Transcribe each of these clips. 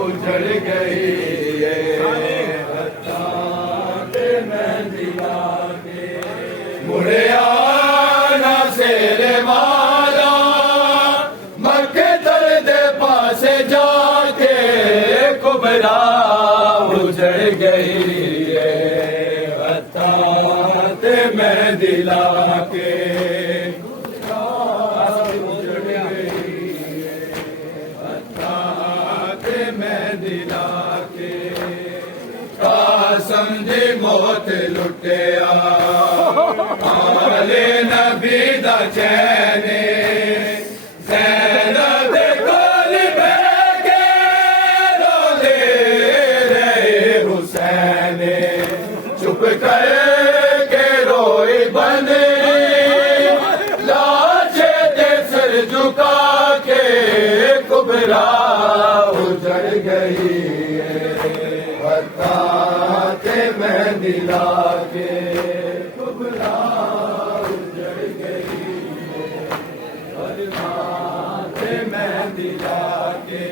उजड़ गई मुड़े आना शेरे वाला मक्के दर्द पासे जाके कुबरा उजड़ गई ते मैं दिला के समझी मौत लुटिया आले नबी दा चैने ज़ैनब दे कोल बैठ के रोंदे रहे हुसैन चुप करके रोई बने लाशे दे सर झुका के कुबरा उजड़ गई मैं दिला के कुबरा उजड़ गई मैं दिला के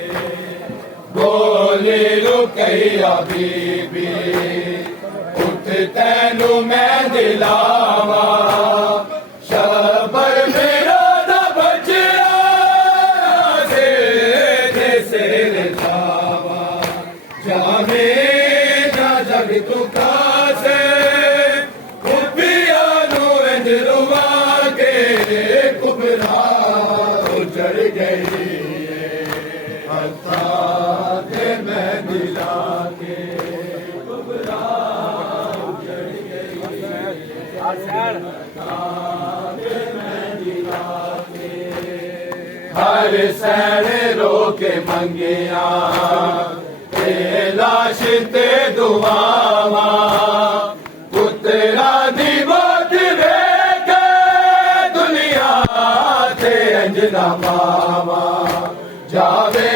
बोली रुकैया बीबी उठ तैनू मैं दिलावा शबर मेरा दा बचिया से जावा जावे जग तू कासे कुपियानू रुवा के कुबरा उजड़ गई के मैं दिला के कुबरा उजड़ गई मैं दिला के हर सैन रो के मंगिया लाश ते दुआवा पुत्रा दी मौत वेख दुनिया ते अंजना मावा जावे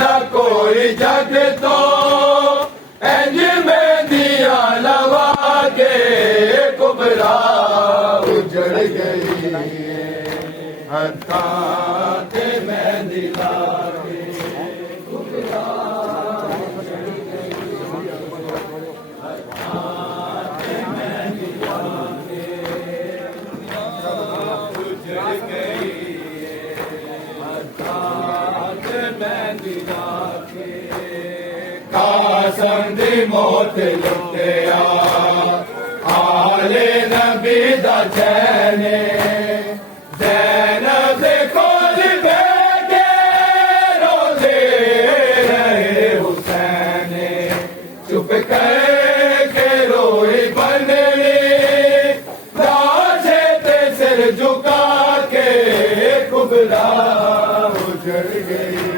ना कोई जग तो इंज मेंदिया लवा के कुबरा उजड़ गई हत्ता ते मैं दिला के कुबरा समझी मौत लुटिया आले नबी दा चैने ज़ैनब दे कोल बैठ के रोंदे रहे हुसैन चुप करके रोई बननी लाशे ते सिर झुका के कुबरा उजड़ गई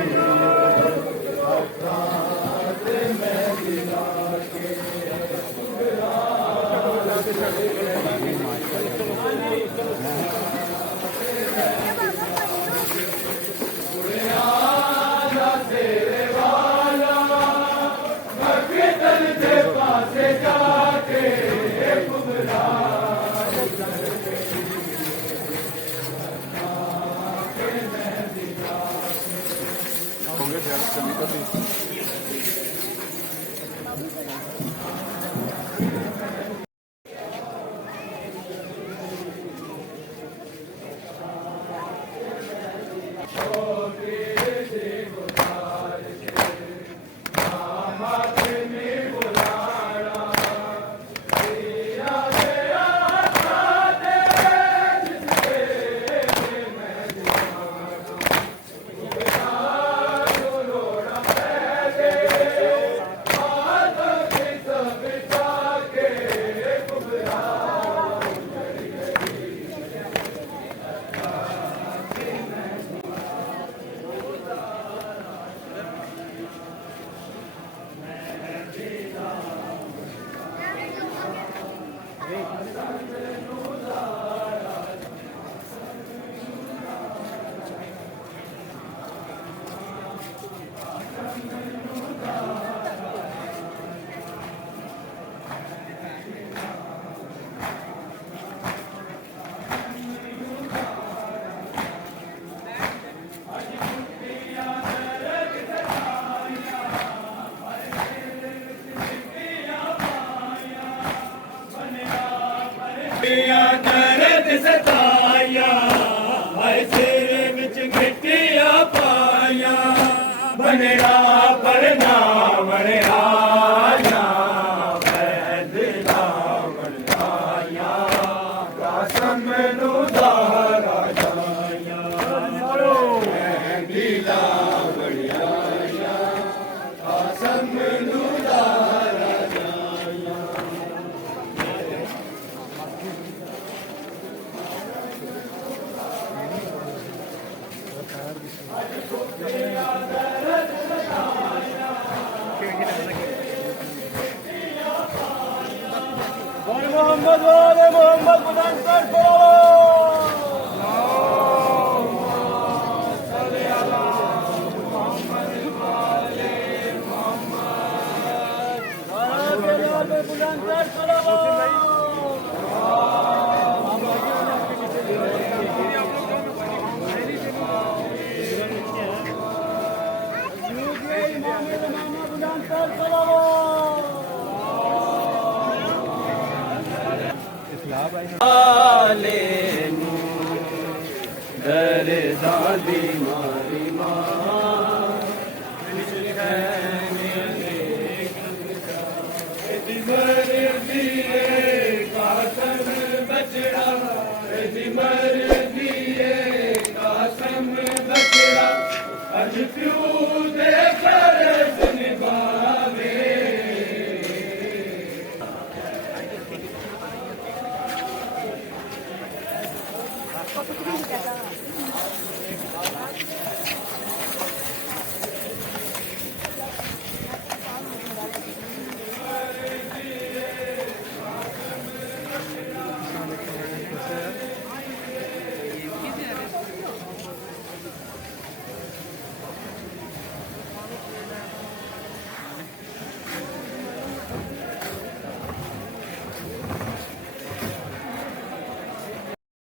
बनना पड़ना बनया वैदना बनया कसम नु दारा जाया वैदना बनया कसम नु दारा जाया मोहम्मद वाले मोहम्मद बुलंद कर दादी मारी कासम बचड़ा कासम बचड़ा अज क्यों